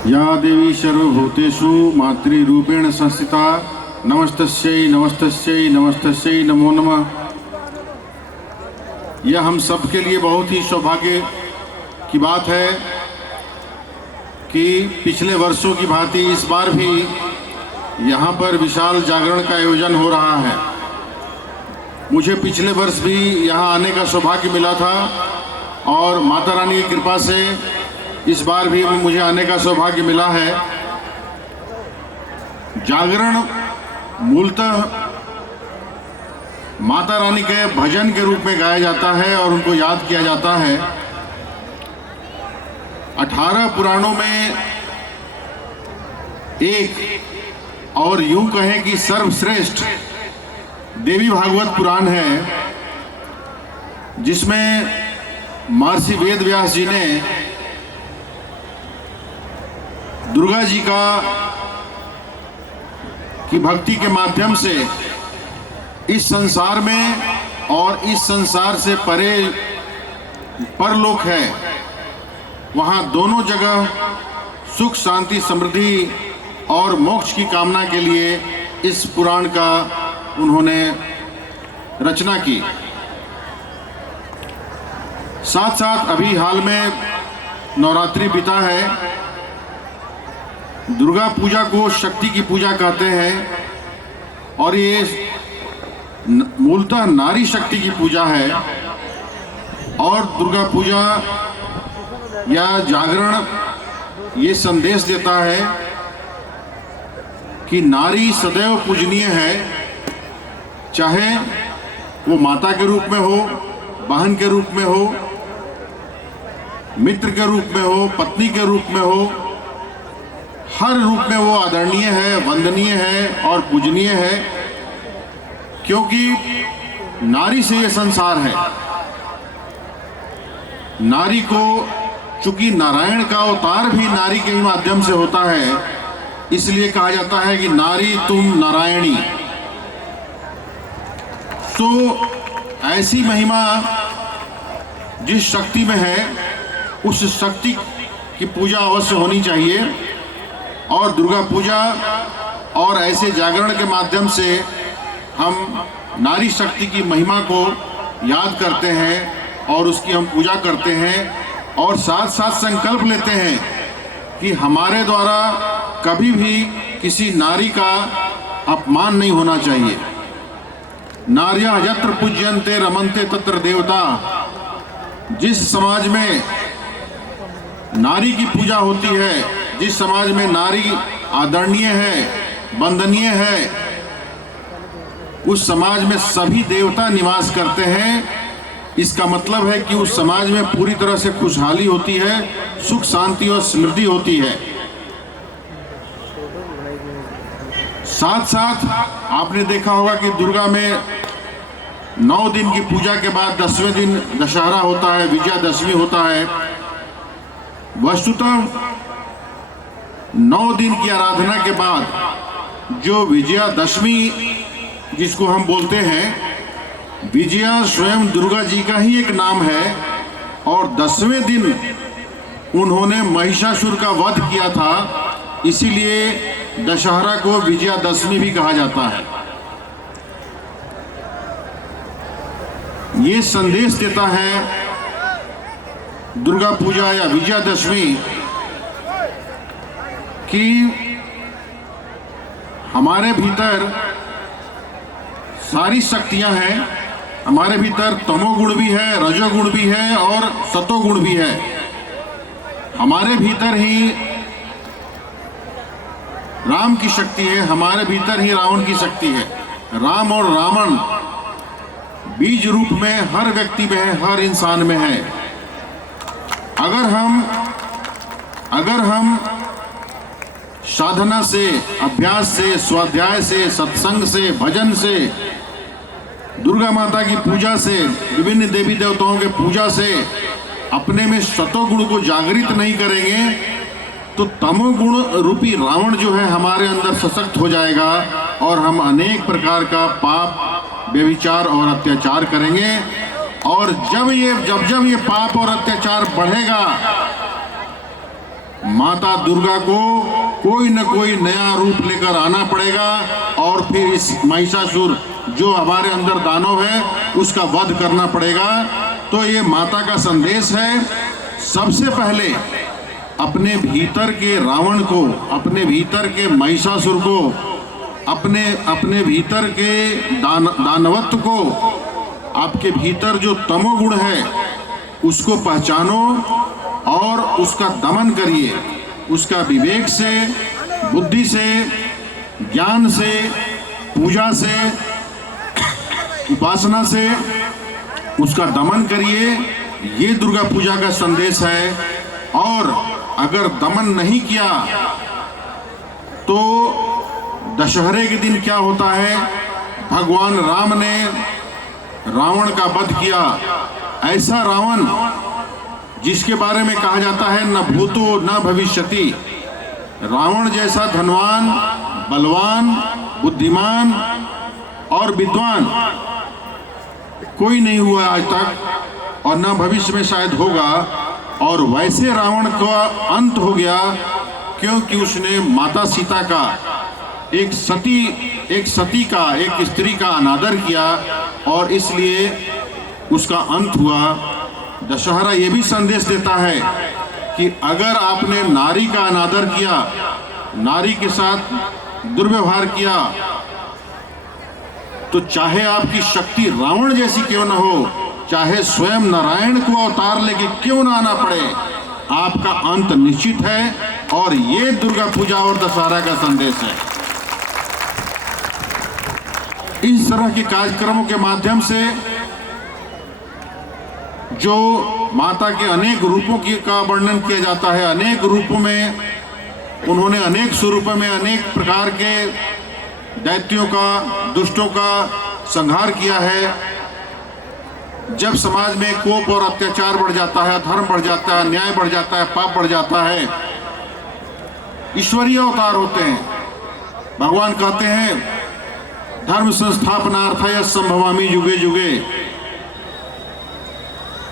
या देवी सर्वभूतेषु मातृरूपेण संस्थिता नमस्तस्यै नमस्तस्यै नमस्तस्यै नमो नमः। यह हम सब के लिए बहुत ही सौभाग्य की बात है कि पिछले वर्षों की भांति इस बार भी यहाँ पर विशाल जागरण का आयोजन हो रहा है। मुझे पिछले वर्ष भी यहाँ आने का सौभाग्य मिला था और माता रानी की कृपा से इस बार भी मुझे आने का सौभाग्य मिला है। जागरण मूलतः माता रानी के भजन के रूप में गाया जाता है और उनको याद किया जाता है। 18 पुराणों में एक और यूं कहें कि सर्वश्रेष्ठ देवी भागवत पुराण है, जिसमें महर्षि वेद व्यास जी ने दुर्गा जी की भक्ति के माध्यम से इस संसार में और इस संसार से परे परलोक है, वहाँ दोनों जगह सुख शांति समृद्धि और मोक्ष की कामना के लिए इस पुराण का उन्होंने रचना की। साथ साथ अभी हाल में नवरात्रि बीता है। दुर्गा पूजा को शक्ति की पूजा कहते हैं और ये मूलतः नारी शक्ति की पूजा है। और दुर्गा पूजा या जागरण ये संदेश देता है कि नारी सदैव पूजनीय है, चाहे वो माता के रूप में हो, बहन के रूप में हो, मित्र के रूप में हो, पत्नी के रूप में हो, हर रूप में वो आदरणीय है, वंदनीय है और पूजनीय है, क्योंकि नारी से ये संसार है। नारी को चूंकि नारायण का अवतार भी नारी के ही माध्यम से होता है, इसलिए कहा जाता है कि नारी तुम नारायणी। तो ऐसी महिमा जिस शक्ति में है, उस शक्ति की पूजा अवश्य होनी चाहिए। और दुर्गा पूजा और ऐसे जागरण के माध्यम से हम नारी शक्ति की महिमा को याद करते हैं और उसकी हम पूजा करते हैं और साथ साथ संकल्प लेते हैं कि हमारे द्वारा कभी भी किसी नारी का अपमान नहीं होना चाहिए। नार्या यत्र पूज्यन्ते रमन्ते तत्र देवता। जिस समाज में नारी की पूजा होती है, जिस समाज में नारी आदरणीय है, वंदनीय है, उस समाज में सभी देवता निवास करते हैं। इसका मतलब है कि उस समाज में पूरी तरह से खुशहाली होती है, सुख शांति और समृद्धि होती है। साथ साथ आपने देखा होगा कि दुर्गा में 9 दिन की पूजा के बाद 10वें दिन दशहरा होता है, विजयादशमी होता है। वस्तुतः 9 दिन की आराधना के बाद जो विजयादशमी जिसको हम बोलते हैं, विजया स्वयं दुर्गा जी का ही एक नाम है। और 10वें दिन उन्होंने महिषासुर का वध किया था, इसीलिए दशहरा को विजयादशमी भी कहा जाता है। ये संदेश देता है दुर्गा पूजा या विजयादशमी कि हमारे भीतर सारी शक्तियां हैं। हमारे भीतर तमोगुण भी है, रजोगुण भी है और सतोगुण भी है। हमारे भीतर ही राम की शक्ति है, हमारे भीतर ही रावण की शक्ति है। राम और रावण बीज रूप में हर व्यक्ति में है, हर इंसान में है। अगर हम साधना से, अभ्यास से, स्वाध्याय से, सत्संग से, भजन से, दुर्गा माता की पूजा से, विभिन्न देवी देवताओं के पूजा से अपने में सतोगुण को जागृत नहीं करेंगे तो तमोगुण रूपी रावण जो है हमारे अंदर सशक्त हो जाएगा और हम अनेक प्रकार का पाप, व्यभिचार और अत्याचार करेंगे। और जब ये पाप और अत्याचार बढ़ेगा माता दुर्गा को कोई न कोई नया रूप लेकर आना पड़ेगा और फिर इस महिषासुर जो हमारे अंदर दानव है उसका वध करना पड़ेगा। तो ये माता का संदेश है। सबसे पहले अपने भीतर के रावण को, अपने भीतर के महिषासुर को, अपने भीतर के दानवत्व को, आपके भीतर जो तमोगुण है उसको पहचानो और उसका दमन करिए। उसका विवेक से, बुद्धि से, ज्ञान से, पूजा से, उपासना से उसका दमन करिए। ये दुर्गा पूजा का संदेश है। और अगर दमन नहीं किया तो दशहरे के दिन क्या होता है, भगवान राम ने रावण का वध किया। ऐसा रावण जिसके बारे में कहा जाता है न भूतो न भविष्यति। रावण जैसा धनवान, बलवान, बुद्धिमान और विद्वान कोई नहीं हुआ आज तक और न भविष्य में शायद होगा। और वैसे रावण का अंत हो गया क्योंकि उसने माता सीता का, एक सती का, एक स्त्री का अनादर किया और इसलिए उसका अंत हुआ। दशहरा ये भी संदेश देता है कि अगर आपने नारी का अनादर किया, नारी के साथ दुर्व्यवहार किया, तो चाहे आपकी शक्ति रावण जैसी क्यों न हो, चाहे स्वयं नारायण को अवतार लेके क्यों ना आना पड़े, आपका अंत निश्चित है। और ये दुर्गा पूजा और दशहरा का संदेश है। इस तरह के कार्यक्रमों के माध्यम से जो माता के अनेक रूपों का वर्णन किया जाता है, अनेक रूपों में उन्होंने अनेक स्वरूपों में अनेक प्रकार के दैत्यों का, दुष्टों का संहार किया है। जब समाज में कोप और अत्याचार बढ़ जाता है, धर्म बढ़ जाता है, न्याय बढ़ जाता है, पाप बढ़ जाता है, ईश्वरीय अवतार होते हैं। भगवान कहते हैं धर्म संस्थापनार्थाय संभवामि युगे युगे।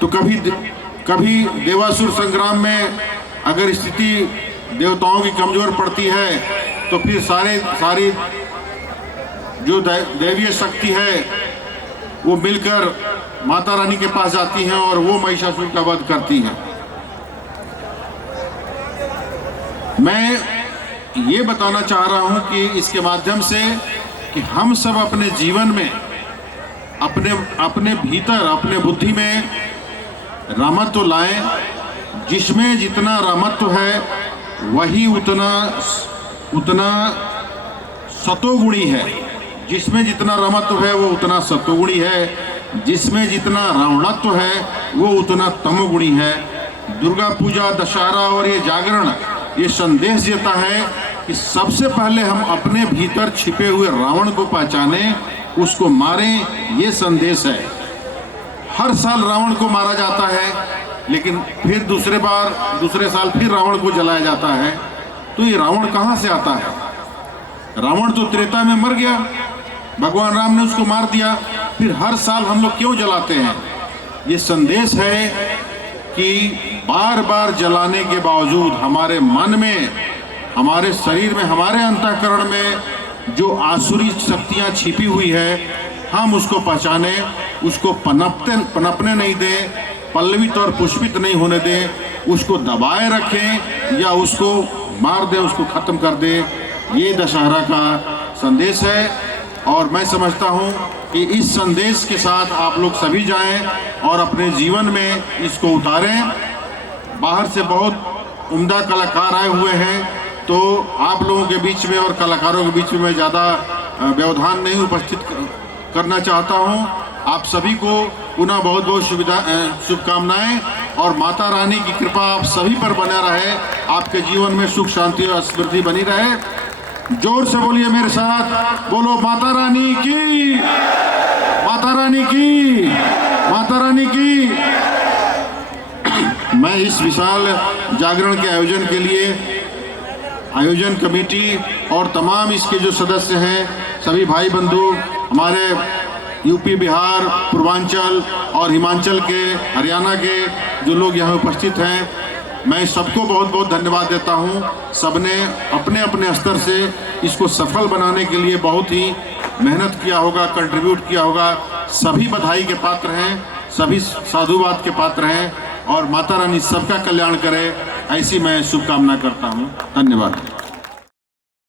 तो कभी देवासुर संग्राम में अगर स्थिति देवताओं की कमजोर पड़ती है तो फिर सारी जो दैवीय शक्ति है वो मिलकर माता रानी के पास जाती हैं और वो महिषासुर का वध करती हैं। मैं ये बताना चाह रहा हूं कि इसके माध्यम से कि हम सब अपने जीवन में, अपने भीतर, अपने बुद्धि में रामत्व लाएं। जिसमें जितना रामत्व है वही उतना सतोगुणी है। जिसमें जितना रामत्व है वो उतना सतोगुणी है। जिसमें जितना रावणत्व है वो उतना तमोगुणी है। दुर्गा पूजा, दशहरा और ये जागरण ये संदेश देता है कि सबसे पहले हम अपने भीतर छिपे हुए रावण को पहचानें, उसको मारें। ये संदेश है। हर साल रावण को मारा जाता है, लेकिन फिर दूसरे साल फिर रावण को जलाया जाता है। तो ये रावण कहाँ से आता है? रावण तो त्रेता में मर गया, भगवान राम ने उसको मार दिया। फिर हर साल हम लोग क्यों जलाते हैं? ये संदेश है कि बार बार जलाने के बावजूद हमारे मन में, हमारे शरीर में, हमारे अंतःकरण में जो आसुरी शक्तियाँ छिपी हुई है, हम उसको पहचाने, उसको पनपने नहीं दें, पल्लवित और पुष्पित नहीं होने दें, उसको दबाए रखें या उसको मार दें, उसको खत्म कर दें। ये दशहरा का संदेश है। और मैं समझता हूँ कि इस संदेश के साथ आप लोग सभी जाएं और अपने जीवन में इसको उतारें। बाहर से बहुत उम्दा कलाकार आए हुए हैं, तो आप लोगों के बीच में और कलाकारों के बीच में मैं ज़्यादा व्यवधान नहीं उपस्थित करना चाहता हूँ। आप सभी को पुनः बहुत बहुत शुभकामनाएं और माता रानी की कृपा आप सभी पर बना रहे। आपके जीवन में सुख, शांति और समृद्धि बनी रहे। जोर से बोलिए मेरे साथ, बोलो माता रानी की, माता रानी की, माता रानी की। मैं इस विशाल जागरण के आयोजन के लिए आयोजन कमेटी और तमाम इसके जो सदस्य हैं, सभी भाई बंधु, हमारे यूपी, बिहार, पूर्वांचल और हिमाचल के, हरियाणा के जो लोग यहाँ उपस्थित हैं, मैं सबको बहुत बहुत धन्यवाद देता हूँ। सबने अपने अपने स्तर से इसको सफल बनाने के लिए बहुत ही मेहनत किया होगा, कंट्रीब्यूट किया होगा। सभी बधाई के पात्र हैं, सभी साधुवाद के पात्र हैं और माता रानी सबका कल्याण करे, ऐसी मैं शुभकामना करता हूँ। धन्यवाद।